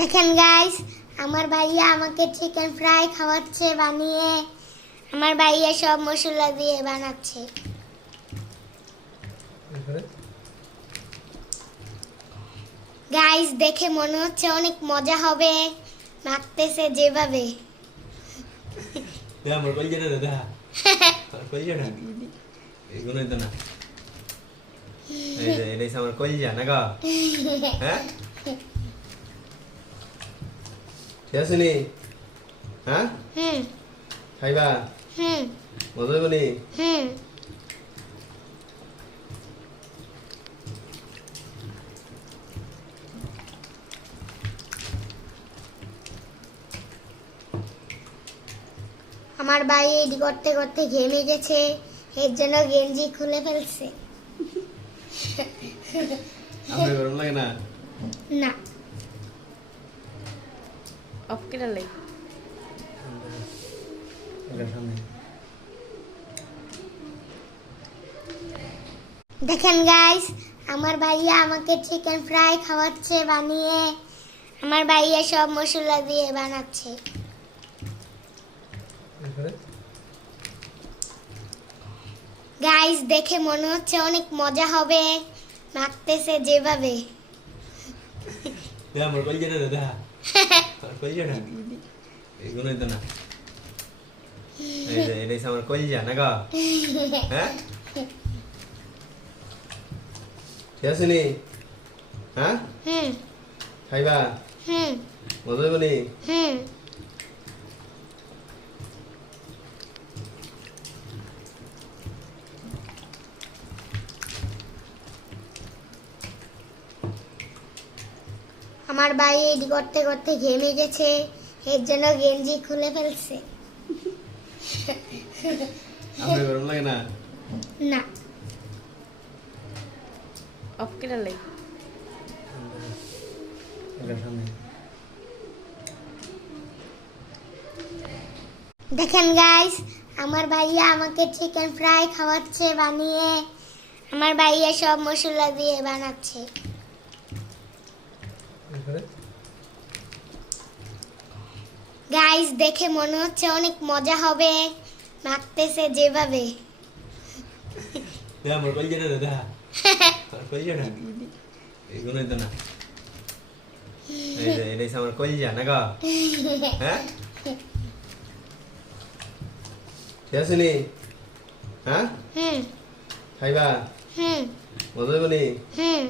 দেখেন গাইস, আমার ভাইয়া আমাকে চিকেন ফ্রাই খাওয়াচ্ছে বানিয়ে। আমার ভাইয়া সব মশলা দিয়ে বানাচ্ছে। গাইস, দেখে মনে হচ্ছে অনেক মজা হবে। মাখতেছে যেভাবে। আমার কলজাটা দাদা আমার কলজাটা এগুলোই তো না এই যে আমার কলজা না গো হ্যাঁ ঠিক আছে নি হ্যাঁ হুম খাইবা হুম মজা হইব নি হুম আমার ভাই এডি করতে করতে ঘেমে গেছে, এর জন্য গেঞ্জি খুলে ফেলছে। আমার গরম লাগে না না, অফ করে লাই। দেখেন গাইস, আমার ভাইয়া আমাকে চিকেন ফ্রাই খাওয়াচ্ছে বানিয়ে। আমার ভাইয়া সব মশলা দিয়ে বানাচ্ছে। গাইস, দেখে মনে হচ্ছে অনেক মজা হবে। মাখতেছে যেভাবে। আমার কলজাটা দাদা আমার কলজাটা এগুলোই তো না এই যে আমার কলজা না গো হ্যাঁ ঠিক আছে নি হ্যাঁ হুম খাইবা হুম মজা হইব নি হুম আমার ভাই এডি করতে করতে ঘেমে গেছে, এর জন্য গেঞ্জি খুলে ফেলছে। আমার গরম লাগে না না, অফ করে লাই। দেখেন গাইস, আমার ভাইয়া আমাকে চিকেন ফ্রাই খাওয়াচ্ছে বানিয়ে। আমার ভাইয়া সব মশলা দিয়ে বানাচ্ছে। গাইস, দেখে মনে হচ্ছে অনেক মজা হবে। মাখতেছে যেভাবে। আমার কলজাটা দাদা আমার কলজাটা এগুলোই তো না এই যে আমার কলজা না গো হ্যাঁ ঠিক আছে নি হ্যাঁ হুম খাইবা হুম মজা হইব নি হুম